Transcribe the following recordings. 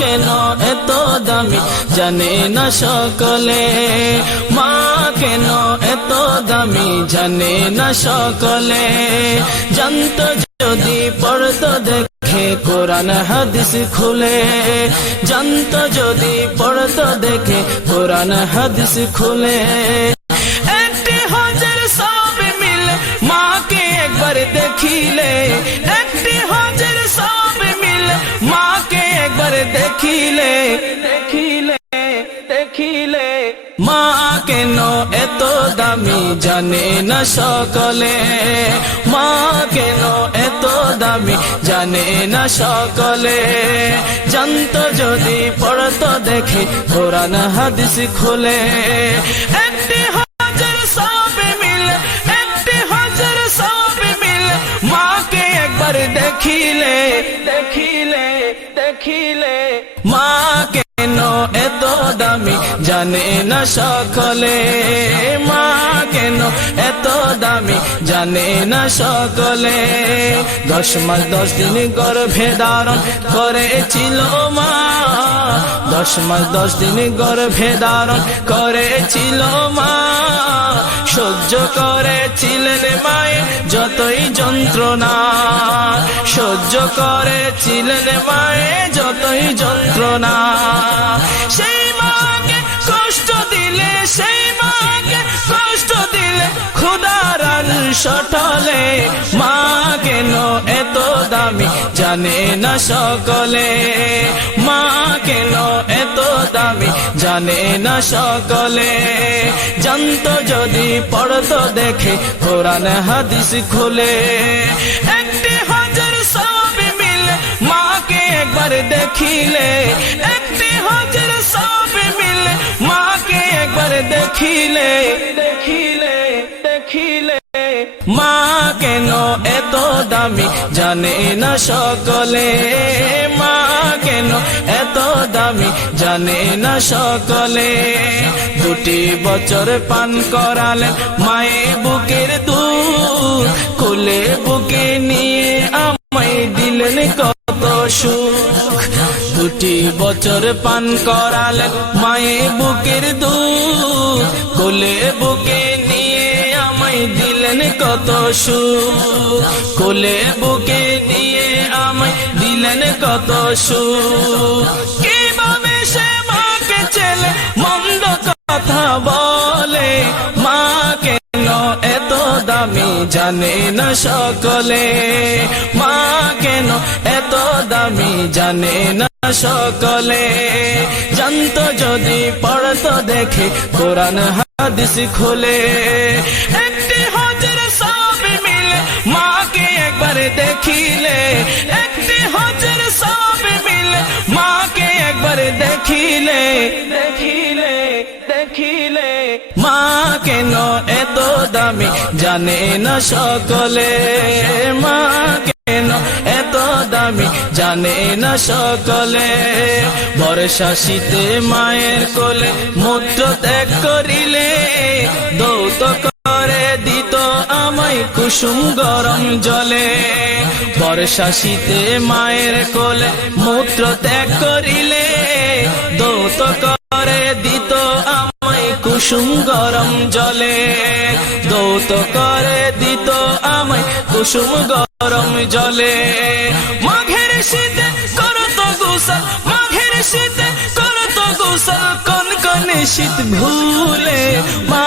কেন এত দামি জানে না সকলে, মা কেন এত দামি জানে না সকলে। জানতো যদি পড়তো দেখে কোরআন হাদিস খুলে, জানতো যদি পড়তো দেখে কোরআন হাদিস খুলে। একটি হজের সওয়াব মিলে মাকে একবার দেখিলে, একটি হজের সওয়াব মিলে মাকে একবার দেখিলে, দেখিলে দেখিলে। মা কেন এত দামি জানে না সকলে, মা কেন এত দামি জানে না সকলে। জানতো যদি পড়তো দেখে কোরআন হাদিস খুলে। একটি হজের সওয়াব মিলে, একটি হজের সওয়াব মিলে মাকে একবার দেখিলে, দেখিলে দেখিলে। মা কেন এত দামি জানে না সকলে, মা কেন এত দামি জানে না সকলে। 10 মাস 10 দিন গর্ভে ধারণ করেছিল মা, 10 মাস 10 দিন গর্ভে ধারণ করেছিল মা। সহ্য করেছিলেন মায়ের যতই যন্ত্রণা, সহ্য করেছিলেন মায়ের যতই যন্ত্রণা। সেই মাকে কষ্ট দিলে, সেই মাকে কষ্ট দিলে খোদার সটলে। মা কেন এত দামি জানে না সকলে, মা কেন এত দামি জানে না সকলে। জানতো যদি পড়তো দেখে কোরআন হাদিস খুলে। একটি হজের সওয়াব মিলে মাকে একবার দেখিলে, একটি হজের সওয়াব মিলে মাকে একবার দেখিলে, দেখিলে দেখিলে। মা কেন এত দামি জানে না সকলে, মা কেন এত দামি জানে না সকলে। 2 বছর পান করালেন মায়ের বুকের দুধ, কোলে বুকে নিয়ে আমায় দিলেন কত সুখ। 2 বছর পান করালেন মায়ের বুকের দুধ, কোলে বুকে নিয়ে আমায় দিলেন কত সুখ, কোলে বুকে নিয়ে আমায় দিলেন কত সুখ। কিভাবে সে মাকে চেলে মন্দ কথা বলে, মা কেন এত দামি জানে না সকলে, মা কেন এত দামি জানে না সকলে। জানতো যদি পড়তো দেখে কোরআন হাদিস খুলে। একটি হজের সওয়াব মিলে মাকে একবার দেখিলে, একটি হজের সওয়াব মিলে মাকে একবার দেখিলে, দেখিলে দেখিলে। মা কেন এত দামি জানে না সকলে, মা কেন এত দামি জানে না সকলে। বর্ষা শীতে মায়ের কোলে মূত্র ত্যাগ করিলে, দৌত করে দিত আমায় কুসুম গরম জলে। বর্ষা শীতে মায়ের কোলে মূত্র ত্যাগ করিলে, দৌত করে দিত আমায় কুসুম গরম জলে, দৌত করে দিত আমায় কুসুম গরম জলে। মাঘের শীতে করতো গোসল, মাঘের শীতে করতো গোসল, কনকনে শীত ভুলে। মা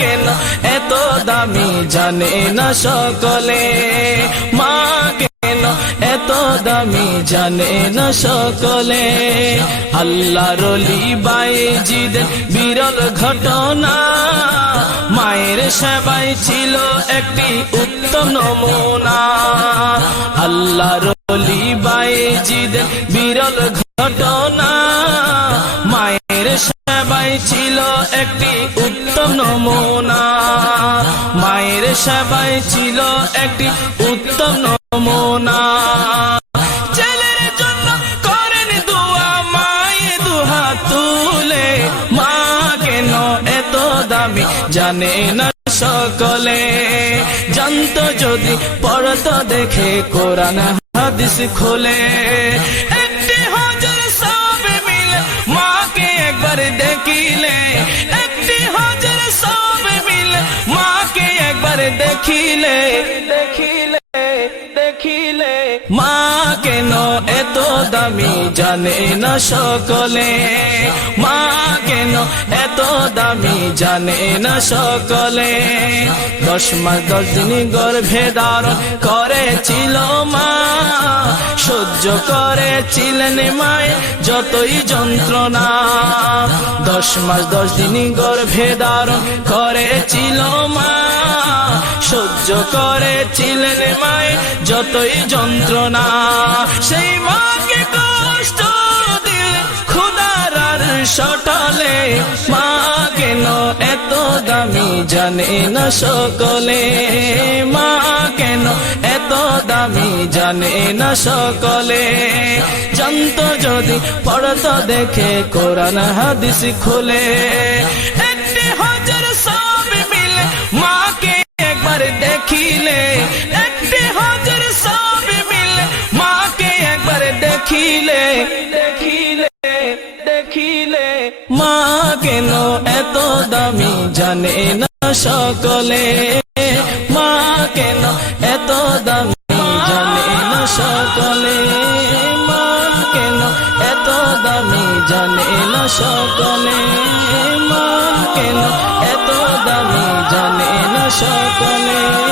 কেন এত দামি জানে না সকলে, মা কেন এত দামি জানে না সকলে। আল্লাহর ওলি বাইজিদের বিরল ঘটনা, মায়ের সেবাই ছিল একটি উত্তম নমুনা। আল্লাহর ওলি বাইজিদের বিরল ঘটনা, মায়ের সেবাই ছিল একটি উত্তম নমুনা, মায়ের সেবাই ছিল একটি উত্তম নমুনা। ছেলের জন্য করেন দোয়া মায়ের দুহাত তুলে, মা কেন এত দামি জানে না সকলে। জানতো যদি পড়তো দেখে কোরআন হাদিস খোলে। একটি হজের সওয়াব দেখিলে দেখিলে দেখিলে মা কেন এত দামি জানে না সকলে মা কেন এত দামি জানে না সকলে 10 মাস 10 দিন গর্ভে ধারণ করেছিল মা সহ্য করেছিলেন মায়ে যতই যন্ত্রণা 10 মাস 10 দিন গর্ভে ধারণ করেছিল মা সহ্য করেছিলেন মায়ে যতই যন্ত্রণা সেই মাকে কষ্ট দিলে খোদার সটলে মা কেন এত দামি জানে না সকলে মা কেন এত দামি জানে না সকলে জানতো যদি পড়তো দেখে কোরআন হাদিস খুলে 1000 সব মিলে মাকে একবার দেখিলে 1000 সব মিলে মাকে একবার দেখিলে দেখিলে দেখিলে মা কেন এত দামি জানে না সকলে মা কেন এত দামি জানে না সকলে মা কেন এত দামি জানে না সকলে মা কেন এত দামি জানে না সকলে